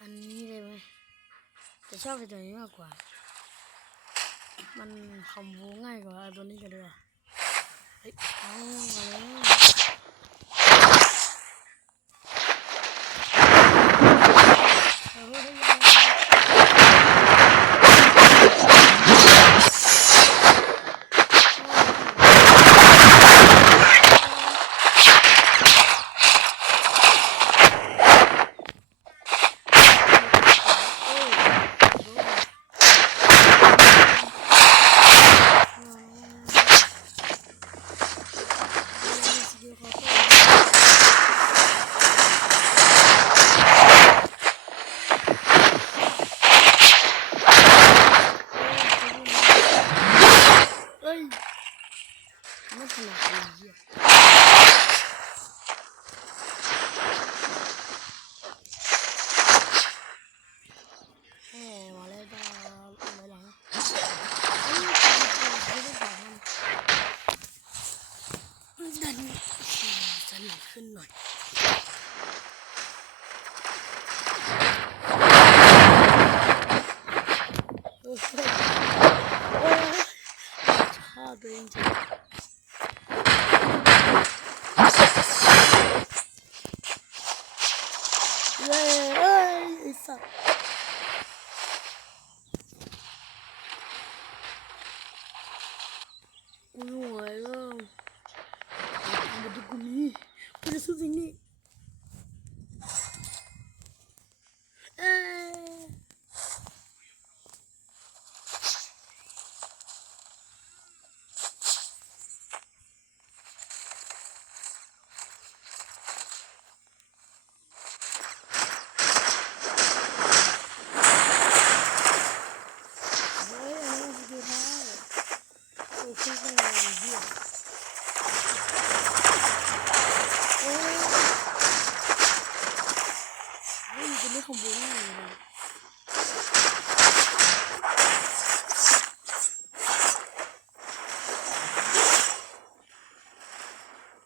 อันนี้เลยไหมแต่ชอบตัวนี้มากกว่ามันคอมโบง่ายกว่าตัวนี้กันด้วยเฮ้ยเอามาไม่ถนัดเลยเหี้ยมาเลยบ้าไม่หลังดันจะหนักขึ้นหน่อยชอบตัวเองจริงไอ้สัตว์กูไม่ไหวแล้วมาดูกูนี้กูจะสู้สิ่งนี้ของบุ้งเลย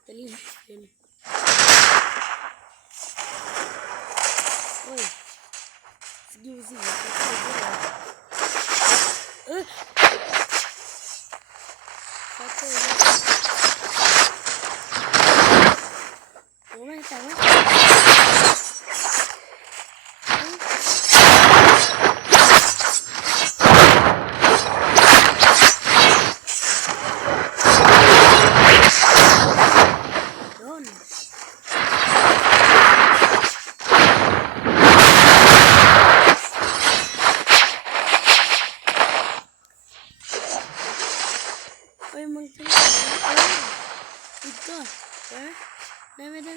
จะรีบเป็นโอ้ยสกิลสิจะเข้าด้วยเข้าด้วยโอ้ไม่แต่ว่ามึงจะอีกตัวได้ไหมได้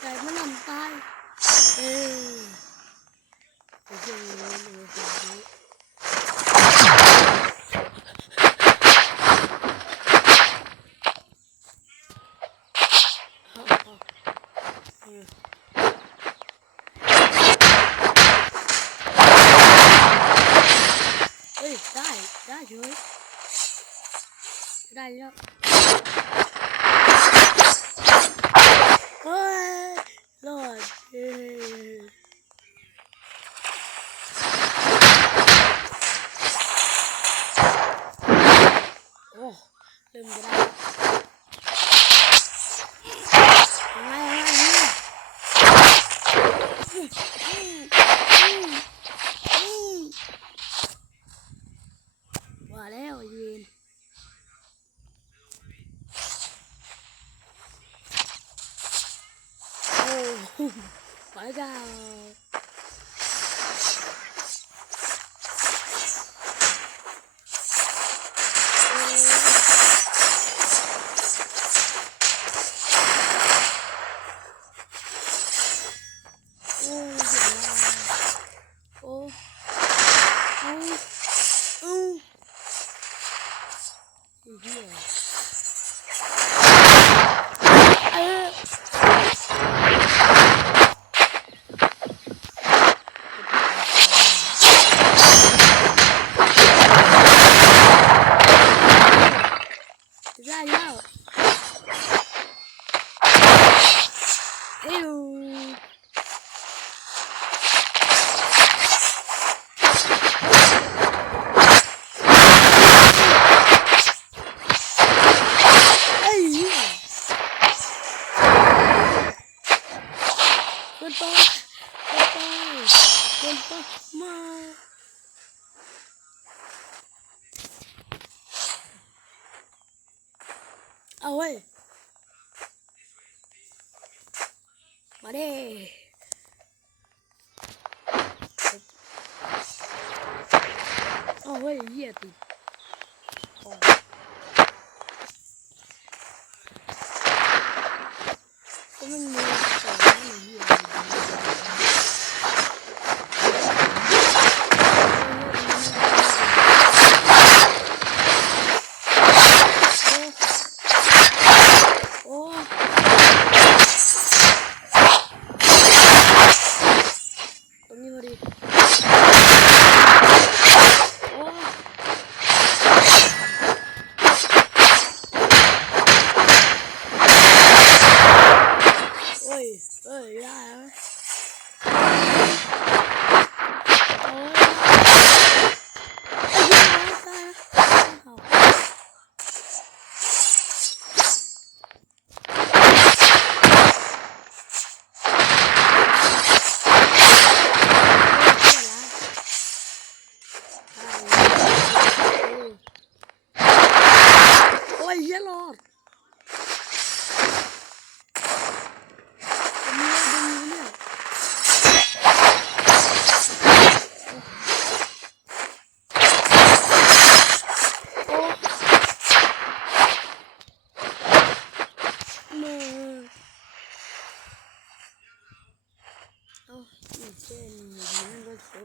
แต่มันนำตายโอเคได้เฉยได้แล้วเฮ้ยรอดโอ้เริ่มจะได้ว่าแล้วยืนโอ้ไปกัน เอาเว้ยมาดิเอาเว้ยเหี้ยติดก็มันมีแต่ไม่เหี้ย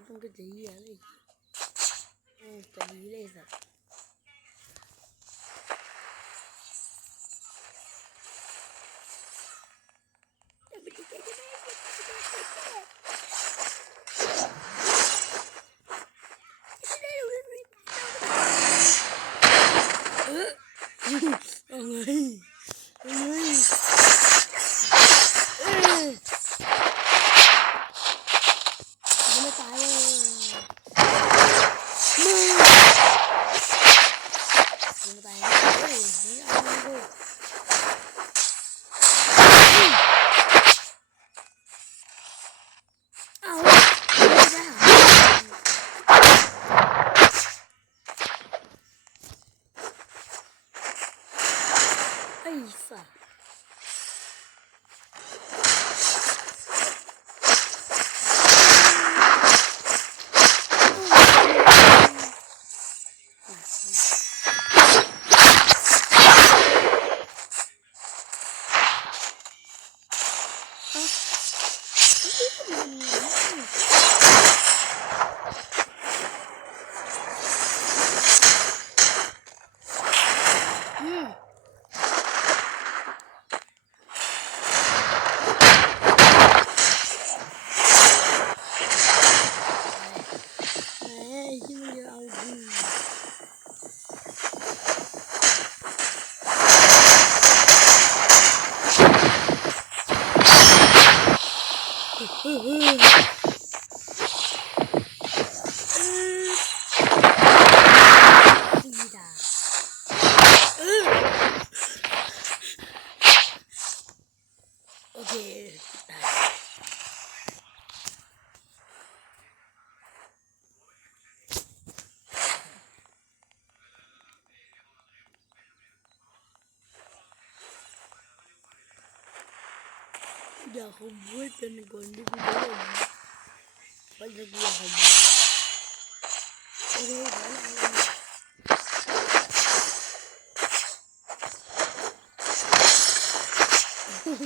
มันก็จะเหี้ยเลยจะดีเลยสัตว์เอาไงไม่ตายเลยมึงตายเลยไม่เอาเลยเอาไม่ได้ไอ้สัสโอเคเดี๋ยวเขาพูดกันก่อนที่กูจะเล่นมันจะกลัวเขาบ้างโอเค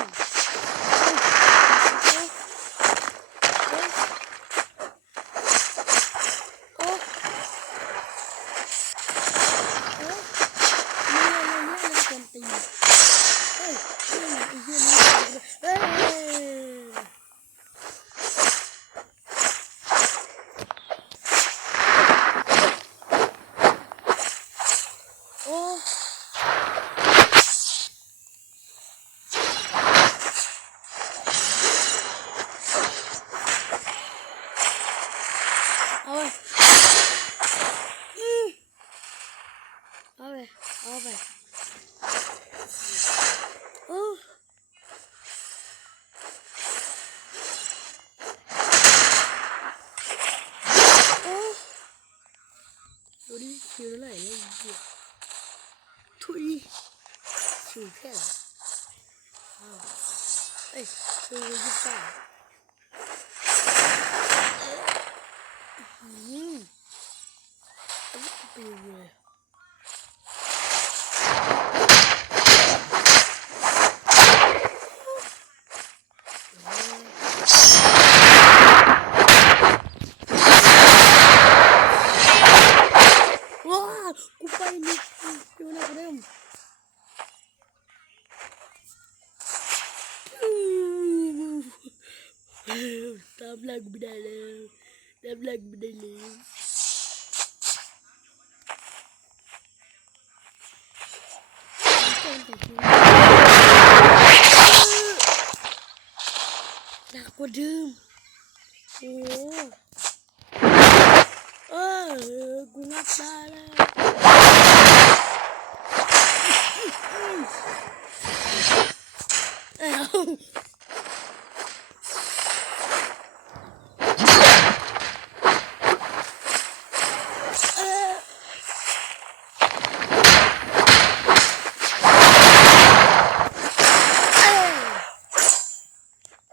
เอาไปดูดิคิวเท่าไหร่เนี่ยทุยสูบ ค่ไหนอ้าวเอ้ยคือ29ปิวเลยว้ากูไปนี่อยู่นะเริ่มตามหลังไม่ได้แล้วตามหลังไม่ได้แล้วหนักกว่าเดิมโอ้กูงับได้แล้ว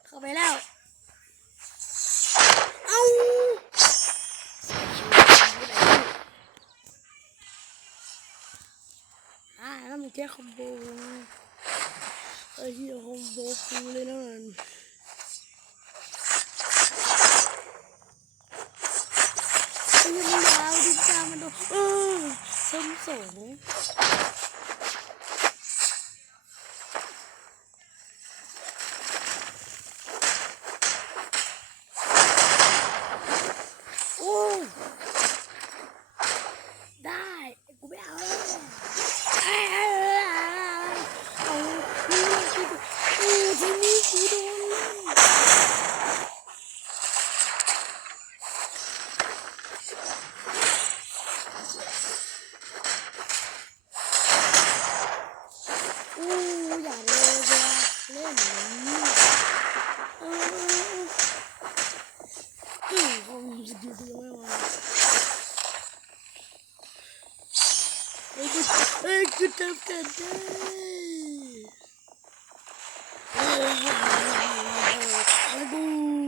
เข้าไปแล้วแล้วมันแค่คอมโบเฮียคอมโบฟูเลยนะมันมันยาวดิจ้ามันโดนส้มสงได้กูไม่เอาทีนี้กูโดนอย่าเลยเล่นอย่างนี้ผมสกิลยังไม่มากูทำกันได้กู